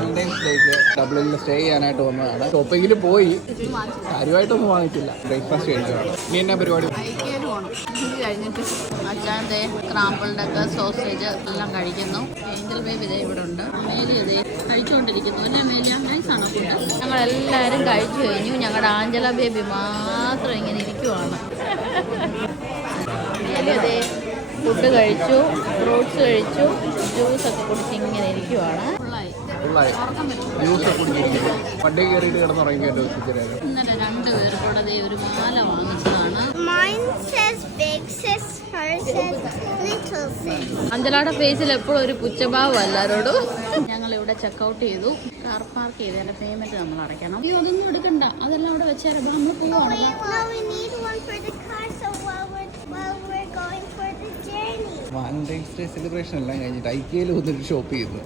Valentine's ഡേക്ക് ഡബ്ലിനിൽ stay ചെയ്യാനായിട്ട് വന്നതാണ്. ഷോപ്പിങ്ങിൽ പോയി കാര്യമായിട്ടൊന്നും വാങ്ങിച്ചില്ല. ബ്രേക്ക്ഫാസ്റ്റ് കഴിക്കുകയാണ്. ഇനി എന്നാ പരിപാടി? കഴിഞ്ഞിട്ട് അച്ചാഴത്തെ ക്രാമ്പിൾഡ് ഒക്കെ സോസേജ് എല്ലാം കഴിക്കുന്നു. ഏഞ്ചൽ ബേബി ഇതേ ഇവിടെ ഉണ്ട്. മേലി ഇതേ കഴിച്ചുകൊണ്ടിരിക്കുന്നു. അല്ലേ മേലി? നൈസാണോ ഫുഡ്? ഞങ്ങളെല്ലാവരും കഴിച്ചു കഴിഞ്ഞു. ഞങ്ങളുടെ ആഞ്ചല ബേബി മാത്രം ഇങ്ങനെ ഇരിക്കുവാണ്. മേലി അതേ ഫുഡ് കഴിച്ചു, ഫ്രൂട്ട്സ് കഴിച്ചു, ജ്യൂസൊക്കെ കുടിച്ച് ഇങ്ങനെ ഇരിക്കുവാണ്. ഇന്നലെ 2 പേർ കൂടെ ഒരു മാല വാങ്ങിച്ചതാണ്. അഞ്ചലാടെ ഫേസിൽ എപ്പോഴും ഒരു പുച്ഛഭാവം എല്ലാവരോടും. ഞങ്ങൾ ഇവിടെ ചെക്കൗട്ട് ചെയ്തു. കാർ പാർക്ക് ചെയ്തതിന്റെ പേയ്മെന്റ് നമ്മൾ അടയ്ക്കണം. അതൊന്നും എടുക്കണ്ട, അതെല്ലാം അവിടെ വെച്ചാൽ നമ്മൾ പോവാണല്ലോ. വാലന്റൈൻസ് ഡേ സെലിബ്രേഷൻ എല്ലാം കഴിഞ്ഞിട്ട് ഐക്യയിൽ വന്നിട്ട് ഷോപ്പ് ചെയ്യുന്നു.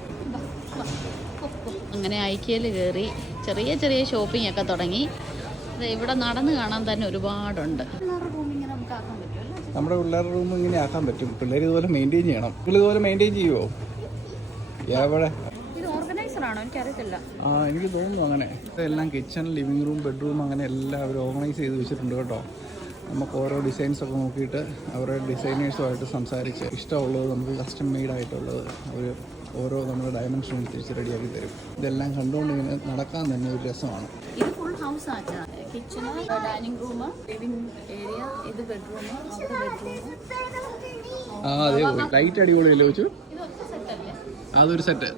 അങ്ങനെ ഐക്യയിൽ കയറി ചെറിയ ചെറിയ ഷോപ്പിംഗ് ഒക്കെ തുടങ്ങി. ഇവിടെ നടന്ന് കാണാൻ തന്നെ ഒരുപാടുണ്ട്. നമ്മുടെ പിള്ളേരുടെ റൂം ഇങ്ങനെ ആക്കാൻ പറ്റും. പിള്ളേർ ഇതുപോലെ മെയിൻറ്റെയിൻ ചെയ്യണം. നിങ്ങൾ ഇതുപോലെ മെയിൻറ്റെയിൻ ചെയ്യുമോ? എവിടെ എനിക്കറിയത്തില്ല. എനിക്ക് തോന്നുന്നു അങ്ങനെ. എല്ലാം കിച്ചൺ, ലിവിങ് റൂം, ബെഡ്റൂം അങ്ങനെ എല്ലാം അവർ ഓർഗനൈസ് ചെയ്ത് വെച്ചിട്ടുണ്ട് കേട്ടോ. നമുക്ക് ഓരോ ഡിസൈൻസൊക്കെ നോക്കിയിട്ട് അവരുടെ ഡിസൈനേഴ്സുമായിട്ട് സംസാരിച്ച് ഇഷ്ടമുള്ളത് നമുക്ക് കസ്റ്റം മെയ്ഡായിട്ടുള്ളത് അവർ ഓരോ നമ്മുടെ ഡയമെൻഷൻ അനുസരിച്ച് റെഡിയാക്കി തരും. ഇതെല്ലാം കണ്ടുകൊണ്ട് ഇങ്ങനെ നടക്കാൻ തന്നെ ഒരു രസമാണ്. ഇത് ഫുൾ ഹൗസ് ആച്ചാ. Kitchen, dining room, living area, ഇത് ബെഡ്റൂം, അവിടെ ബെഡ്റൂം. അതെ പോയി. ലൈറ്റ് അടിപൊളിയല്ലേ വെച്ചു? അതൊരു സെറ്റ്.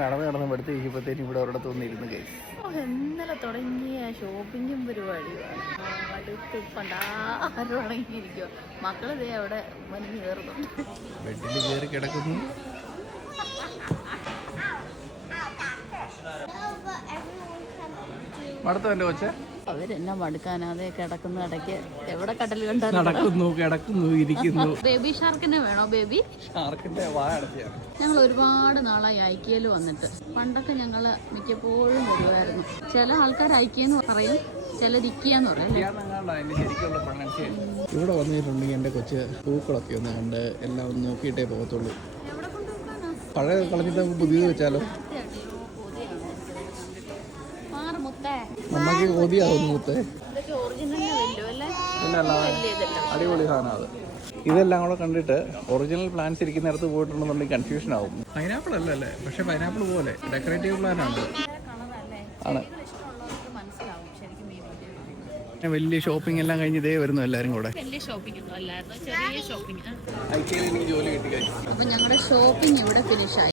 നടന്ന് എടുത്ത് കഴിയുമ്പോഴത്തേനും ഇവിടെ ഒരിടത്ത് വന്നിരുന്ന് കഴിയും. ഇന്നലെ തുടങ്ങിയ ഷോപ്പിങ്ങും പരിപാടിയാണ്. തുടങ്ങിയിരിക്കുക. മക്കളിതേ അവിടെ വലിഞ്ഞു കയറുന്നുണ്ട്. ബെഡിൽ കയറി കിടക്കുന്നു. മടുത്തോ എൻ്റെ കൊച്ചെ? അവരെന്നാ മടുക്കാനാതെ കിടക്കുന്ന ഇടയ്ക്ക് എവിടെ കടൽ കണ്ടാലും കിടക്കുന്നു ഇരിക്കുന്നു. ബേബി ഷാർക്കിനെ വേണോ? ബേബി ഷാർക്കിന്റെ ഞങ്ങൾ ഒരുപാട് നാളായി ഐക്യയിൽ വന്നിട്ട്. പണ്ടൊക്കെ ഞങ്ങൾ മിക്കപ്പോഴും വരുമായിരുന്നു. ചില ആൾക്കാർ ഐക്യെന്ന് പറയും, ചിലർ ഇക്കിയെന്ന് പറയും. ഇവിടെ വന്നിട്ടുണ്ടെങ്കിൽ എൻ്റെ കൊച്ച് പൂക്കളൊക്കെ ഒന്ന് കണ്ട് എല്ലാം ഒന്ന് നോക്കിയിട്ടേ പോകത്തുള്ളൂ. പഴയ കളഞ്ഞിട്ട് നമുക്ക് പുതിയത് വെച്ചാലോ? നമ്മക്ക് കൊതിയാവുന്നു മുത്തേ. അടിപൊളി സാധനം അത്. ഇതെല്ലാം കൂടെ കണ്ടിട്ട് ഒറിജിനൽ പ്ലാന്റ്സ് ഇരിക്കുന്നിടത്ത് പോയിട്ടുണ്ടെന്നുണ്ടെങ്കിൽ കൺഫ്യൂഷൻ ആവും. പൈനാപ്പിൾ അല്ലല്ലേ, പക്ഷെ പൈനാപ്പിൾ പോലെ ഡെക്കറേറ്റീവ് പ്ലാന്റ് ആണ്. വലിയ ഷോപ്പിംഗ് എല്ലാം കഴിഞ്ഞ് ഇതേ വരുന്നു എല്ലാവരും കൂടെ. ചെറിയ ഷോപ്പിംഗ്. ഐക്യയിൽ എനിക്ക് ജോലി കിട്ടി. അപ്പൊ ഞങ്ങളുടെ ഷോപ്പിംഗ് ഇവിടെ ഫിനിഷായി.